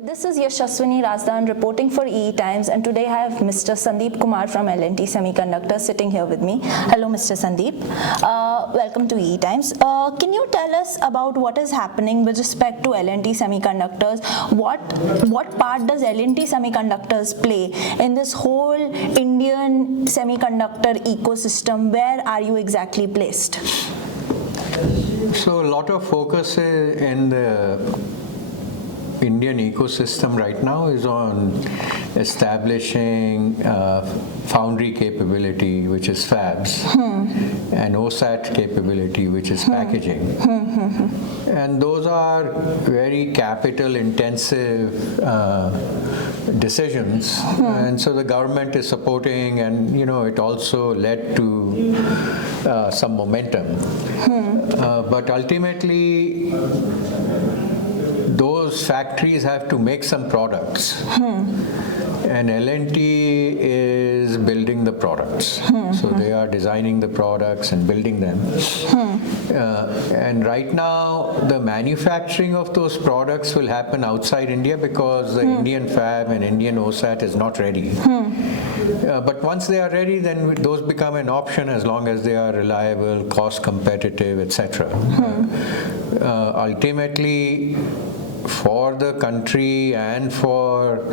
This is Yashaswini Razdan reporting for EE Times, and today I have Mr. Sandeep Kumar from L&T Semiconductor sitting here with me. Hello, Mr. Sandeep. Welcome to EE Times. Can you tell us about what is happening with respect to L&T Semiconductors? What part does L&T Semiconductors play in this whole Indian semiconductor ecosystem? Where are you exactly placed? So a lot of focus in the Indian ecosystem right now is on establishing foundry capability, which is fabs, and OSAT capability, which is packaging. And those are very capital intensive decisions, and so the government is supporting, and it also led to some momentum. But ultimately, those factories have to make some products, and L&T is building the products. So they are designing the products and building them. And right now, the manufacturing of those products will happen outside India because the Indian fab and Indian OSAT is not ready. But once they are ready, then those become an option as long as they are reliable, cost competitive, etc. Ultimately, for the country and for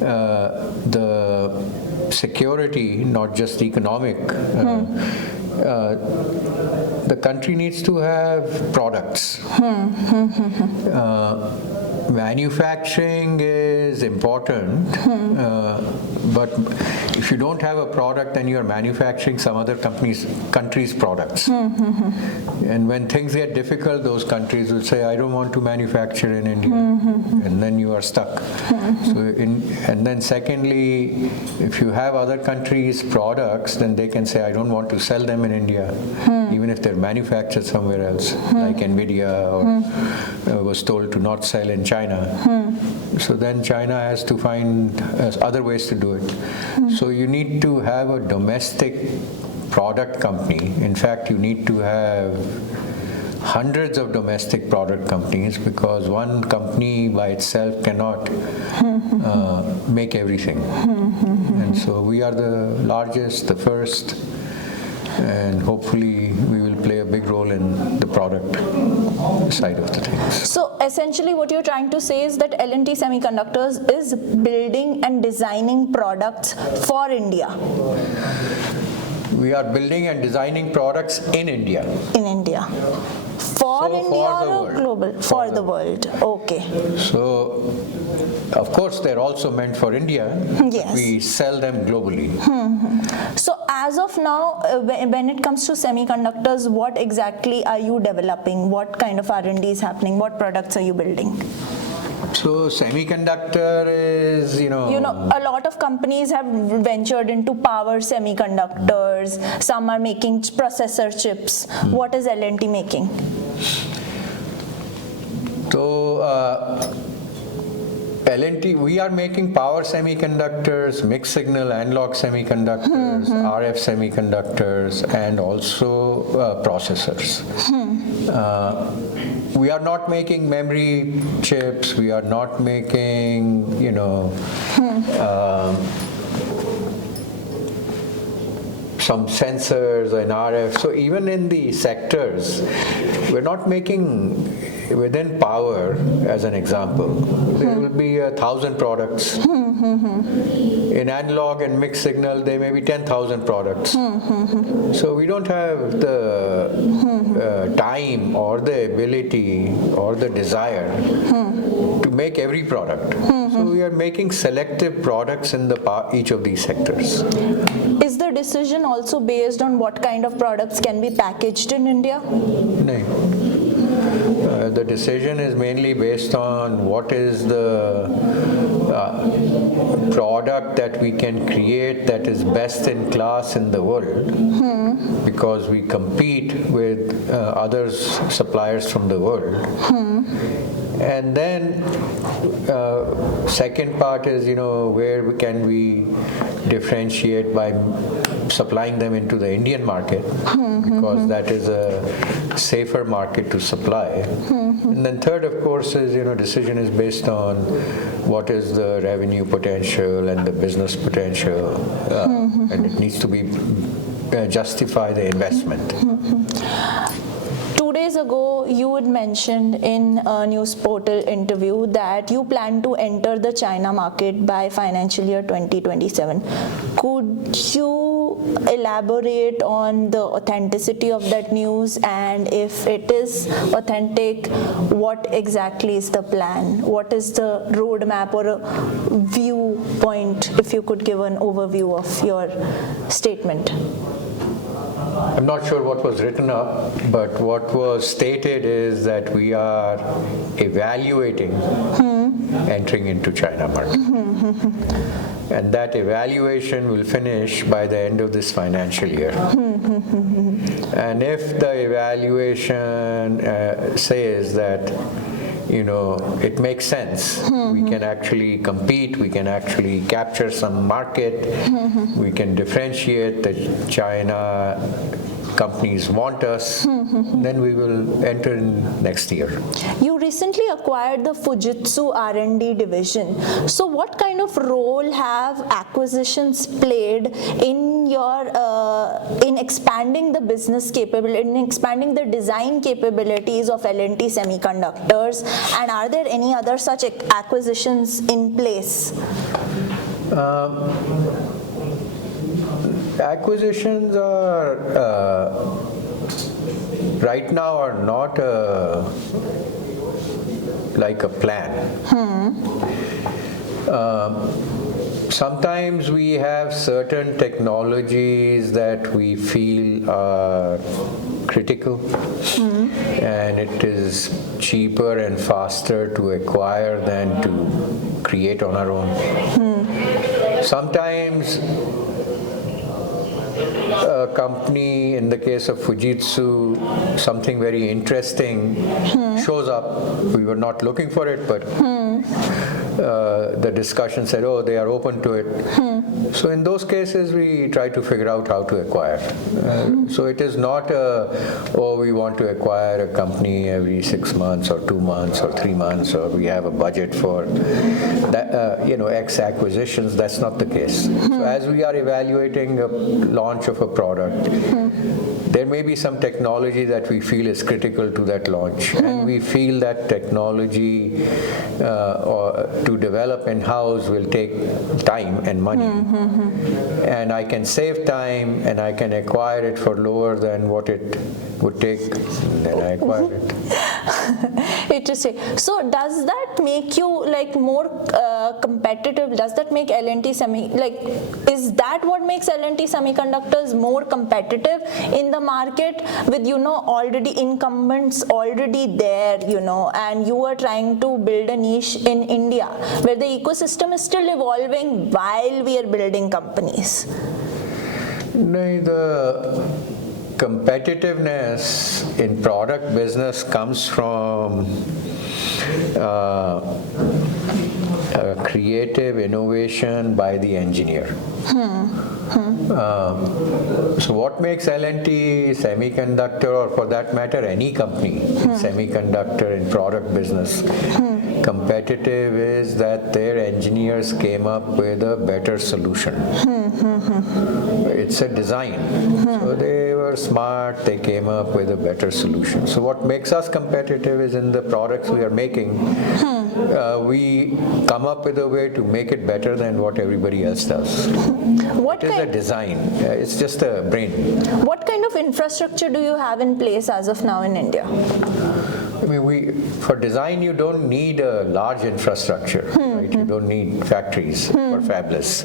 the security, not just economic, the country needs to have products. Manufacturing is important, but if you don't have a product, then you're manufacturing some other country's products. And when things get difficult, those countries will say, I don't want to manufacture in India. And then you are stuck. And then secondly, if you have other countries' products, then they can say, I don't want to sell them in India, even if they're manufactured somewhere else, like NVIDIA or was told to not sell in China. So then China has to find other ways to do it. So you need to have a domestic product company. In fact, you need to have hundreds of domestic product companies because one company by itself cannot make everything. And so we are the largest, the first, and hopefully we will play a big role in the product side of the things. So essentially what you're trying to say is that L&T Semiconductors is building and designing products for India. We are building and designing products in India. In India. For India or global? For the world. Okay. So, of course, they're also meant for India. Yes. We sell them globally. So, as of now, when it comes to semiconductors, what exactly are you developing? What kind of R&D is happening? What products are you building? So semiconductor is, a lot of companies have ventured into power semiconductors. Some are making processor chips. What is L&T making? So L&T, we are making power semiconductors, mixed signal analog semiconductors, RF semiconductors, and also processors. We are not making memory chips. We are not making, some sensors and RF. So even in the sectors, we're not making. Within power, as an example, there will be 1,000 products. In analog and mixed signal, there may be 10,000 products. So we don't have the time or the ability or the desire to make every product. So we are making selective products in each of these sectors. Is the decision also based on what kind of products can be packaged in India? No. The decision is mainly based on what is the product that we can create that is best in class in the world, because we compete with other suppliers from the world. And then second part is, where can we differentiate by supplying them into the Indian market, because that is a safer market to supply. And then third, of course, is, decision is based on what is the revenue potential and the business potential, and it needs to be justify the investment. 2 days ago, you had mentioned in a news portal interview that you plan to enter the China market by financial year 2027. Could you elaborate on the authenticity of that news, and if it is authentic, what exactly is the plan? What is the roadmap or a viewpoint, if you could give an overview of your statement? I'm not sure what was written up, but what was stated is that we are evaluating entering into China market. And that evaluation will finish by the end of this financial year. And if the evaluation says that it makes sense, we can actually compete, we can actually capture some market, we can differentiate that China companies want us, then we will enter in next year. You recently acquired the Fujitsu R&D division. So what kind of role have acquisitions played in your in expanding the business capability, in expanding the design capabilities of L&T Semiconductors, and are there any other such acquisitions in place? Acquisitions are right now are not like a plan. Sometimes we have certain technologies that we feel are critical, and it is cheaper and faster to acquire than to create on our own. Sometimes a company, in the case of Fujitsu, something very interesting shows up. We were not looking for it, but the discussion said, oh, they are open to it. So in those cases, we try to figure out how to acquire. So it is not we want to acquire a company every 6 months or 2 months or 3 months, or we have a budget for that, X acquisitions. That's not the case. So as we are evaluating a launch of a product, there may be some technology that we feel is critical to that launch, and we feel that technology to develop in-house will take time and money. And I can save time and I can acquire it for lower than what it would take, then I acquire it. Interesting. So does that make you more competitive? Does that make L&T is that what makes L&T Semiconductors more competitive in the market with already incumbents already there, and you are trying to build a niche in India where the ecosystem is still evolving while we are building companies? No, the competitiveness in product business comes from creative innovation by the engineer. So what makes L&T Semiconductor, or for that matter any company in semiconductor and product business, competitive is that their engineers came up with a better solution. It's a design. So they were smart, they came up with a better solution. So what makes us competitive is in the products we are making, we come up with a way to make it better than what everybody else does. It is a design. It's just a brain. What kind of infrastructure do you have in place as of now in India? I mean, for design, you don't need a large infrastructure, right? You don't need factories or fabless.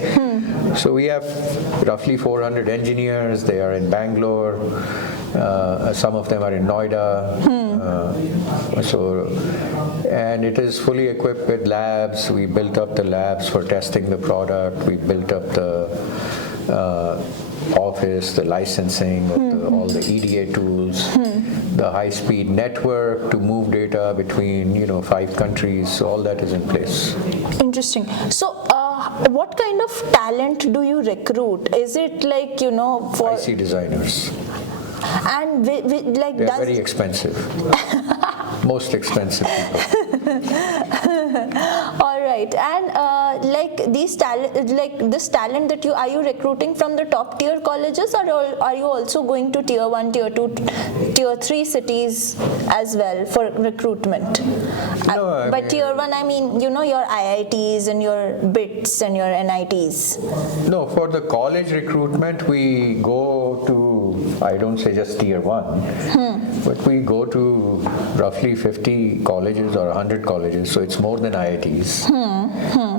So we have roughly 400 engineers. They are in Bangalore. Some of them are in Noida. And it is fully equipped with labs. We built up the labs for testing the product. We built up the office, the licensing of all the EDA tools, the high-speed network to move data between 5 countries. So all that is in place. Interesting. So, what kind of talent do you recruit? Is it like for IC designers. and like They're very expensive. Most expensive people. All right, and like this talent that are you recruiting from the top tier colleges, or are you also going to tier 1, tier 2, tier 3 cities as well for recruitment? No, By tier 1, I mean your IITs and your BITS and your NITs. No, for the college recruitment, we go to, I don't say just tier 1, but we go to roughly 50 colleges or 100 colleges, so it's more than IITs.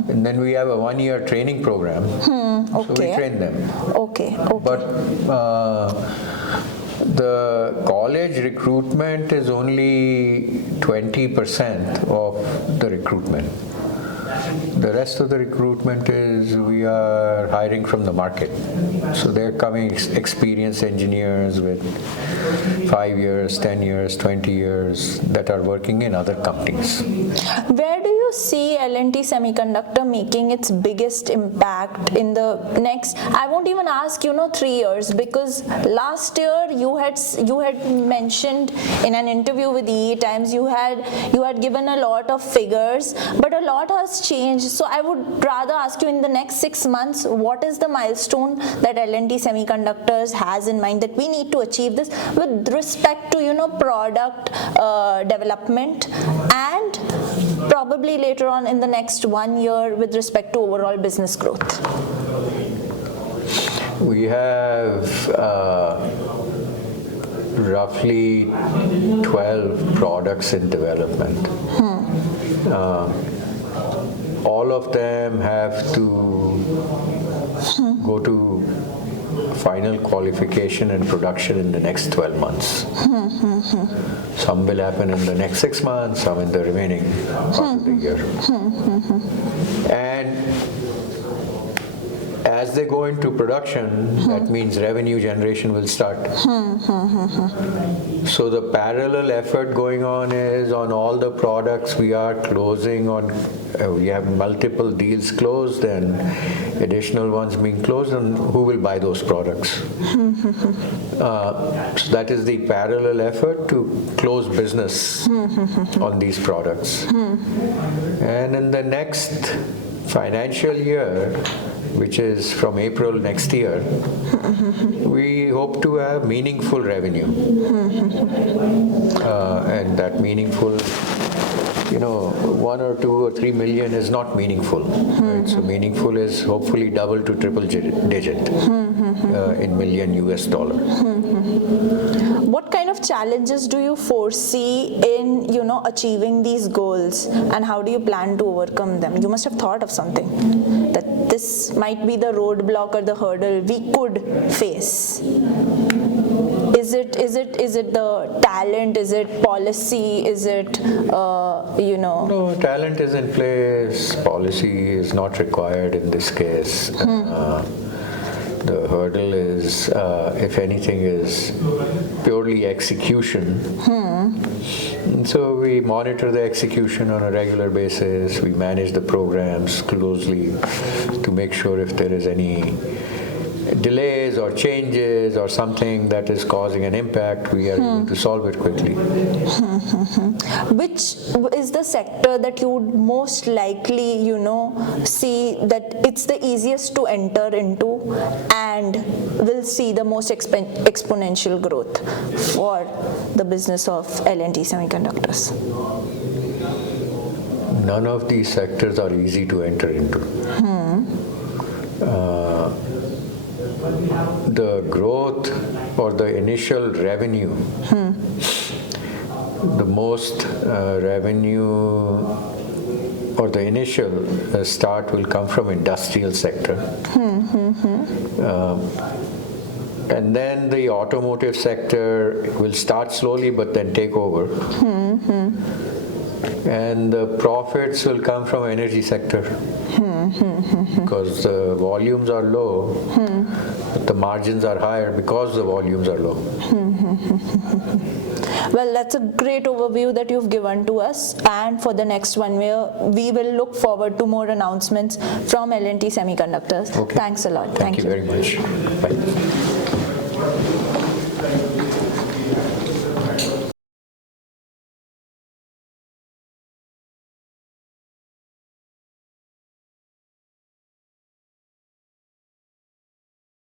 And then we have a 1-year training program, so we train them. Okay. But the college recruitment is only 20% of the recruitment. The rest of the recruitment is we are hiring from the market. So they're coming experienced engineers with 5 years, 10 years, 20 years that are working in other companies. Where do you see L&T Semiconductor making its biggest impact in the next, I won't even ask 3 years, because last year you had mentioned in an interview with EE Times, you had given a lot of figures, but a lot has changed. So I would rather ask you, in the next 6 months, what is the milestone that L&T Semiconductors has in mind that we need to achieve this with respect to product development, and probably later on in the next 1 year with respect to overall business growth? We have roughly 12 products in development. All of them have to go to final qualification and production in the next 12 months. Some will happen in the next 6 months, some in the remaining part of the year. And as they go into production, that means revenue generation will start. So the parallel effort going on is on all the products we are closing on. We have multiple deals closed and additional ones being closed, and who will buy those products? So that is the parallel effort to close business on these products. And in the next financial year, which is from April next year, we hope to have meaningful revenue. And that meaningful, 1 or 2 or 3 million is not meaningful. Right? So meaningful is hopefully double to triple digit in million US dollar. What kind of challenges do you foresee in achieving these goals, and how do you plan to overcome them? You must have thought of something that this might be the roadblock or the hurdle we could face. Is it the talent? Is it policy? Is it No, talent is in place. Policy is not required in this case. The hurdle is, if anything, is purely execution. So we monitor the execution on a regular basis. We manage the programs closely to make sure if there is any delays or changes or something that is causing an impact, we are able to solve it quickly. Which is the sector that you would most likely, see that it's the easiest to enter into and will see the most exponential growth for the business of L&T Semiconductors? None of these sectors are easy to enter into. The growth or the initial revenue, the most revenue or the initial start will come from industrial sector. And then the automotive sector will start slowly but then take over. And the profits will come from energy sector. because the volumes are low, but the margins are higher because the volumes are low. Well, that's a great overview that you've given to us, and for the next 1 year, we will look forward to more announcements from L&T Semiconductors. Okay. Thanks a lot. Thank you very much. Bye.